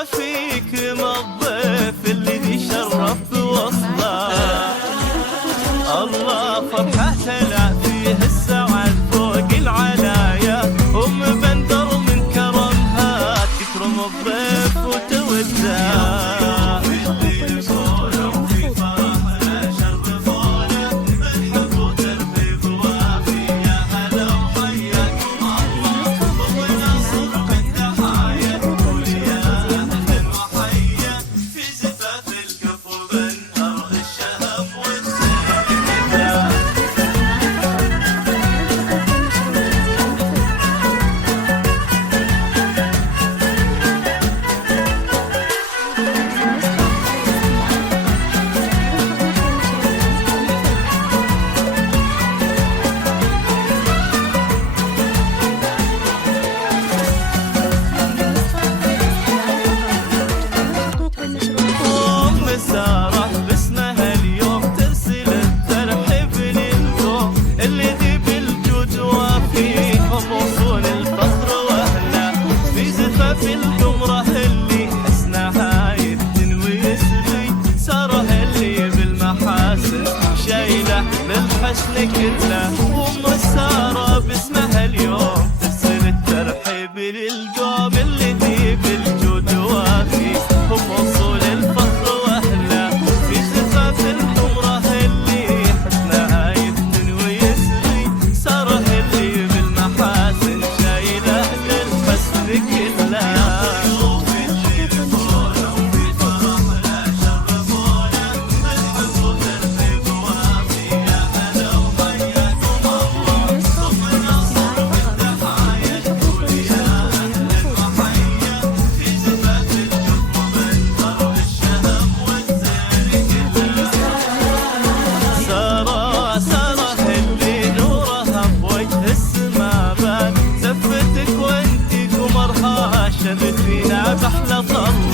وافيكم الضيف اللي شرف بوصله. الله فرحة لا فيه السعد فوق العلايا، أم بندر من كرمها تكرم الضيف وتوده. سارة باسمها اليوم ترسل الترحيب للقوم اللي ذي بالجود وفيهم وصول الفخر واهله. في زفاف القمرة اللي حسنها يفتن ويسبي، سارة اللي بالمحاسن شايله للحسن كله. ام سارة باسمها اليوم ترسل الترحيب للقوم اللي ذي بالجود وفيهم وصول الفخر. شبت فينا بحلى طل